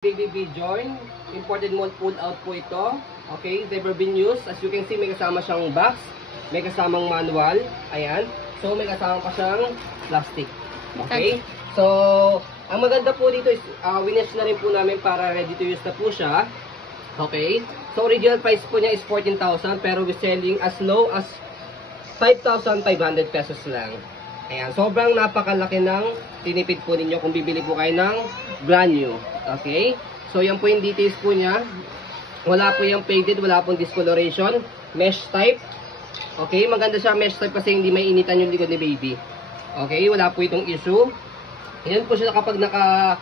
Baby join, imported mold pull out po ito. Okay, never been used. As you can see, may kasama siyang box, may kasamang manual. Ayan. So, may kasama pa siyang plastic. Okay. So, ang maganda po dito is, winesh na rin po namin para ready to use na po siya. Okay. So, original price po niya is 14,000 pero we're selling as low as 5,500 pesos lang. Ayan, sobrang napakalaki ng tinipid po ninyo kung bibili po kayo ng brand new. Okay? So, yan po yung details po niya. Wala po yung faded, wala pong discoloration. Mesh type. Okay, maganda siya mesh type kasi hindi may initan yung likod ni baby. Okay, wala po itong issue. Yan po siya kapag naka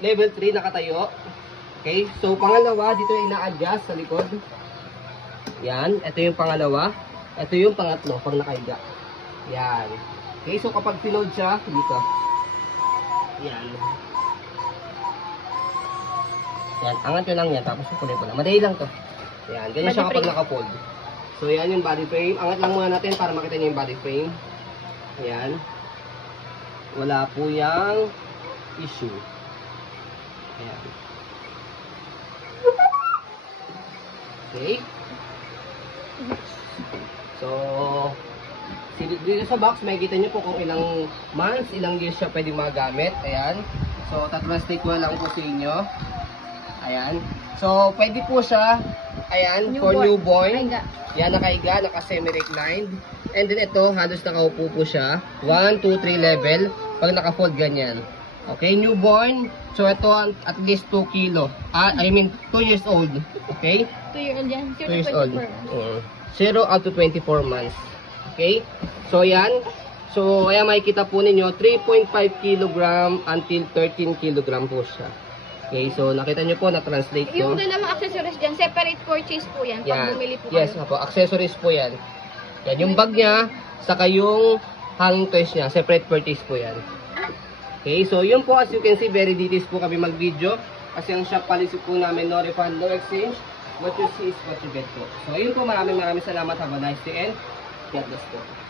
level 3 nakatayo. Okay, so pangalawa, dito yung ina-adjust sa likod. Yan, ito yung pangalawa. Ito yung pangatlo pag nakahiga. Yan. Okay, so kapag pinold siya, dito. Yan. Yan, angat nyo lang yan, tapos pupunin ko lang. Madali lang to. Yan, ganyan siya kapag naka-fold. So, yan yung body frame. Angat lang muna natin para makita nyo yung body frame. Yan. Wala po yung issue. Ayan. Okay. So, dito sa box, makikita nyo po kung ilang months, ilang years siya pwede magamit. Ayan. So, tatranslate ko lang po sa inyo. Ayan. So, pwede po siya, ayan, for newborn. Yan, nakaiga, naka-semi-reclined. And then ito, halos nakaupo po siya. 1, 2, 3 level. Pag naka-fold, ganyan. Okay, newborn. So, ito at least 2 kilo. I mean, 2 years old. Okay? 2 years old yan. 2 years old. 0 up to 24 months. Okay? So, yan. So, ayan, makikita po ninyo, 3.5 kg until 13 kg po siya. Okay, so nakita nyo po, na-translate ko. Yung dalawang accessories dyan, separate purchase po yan. Pag bumili po yes, kayo. po, accessories po yan. Yan, yung bag niya, saka yung hanging toys niya, separate purchase po yan. Okay, so yun po, as you can see, very details po kami mag-video. Kasi ang shop policy po namin, no refund, no exchange. What you see is what you get po. So yun po, maraming salamat. Have a nice day and God bless po.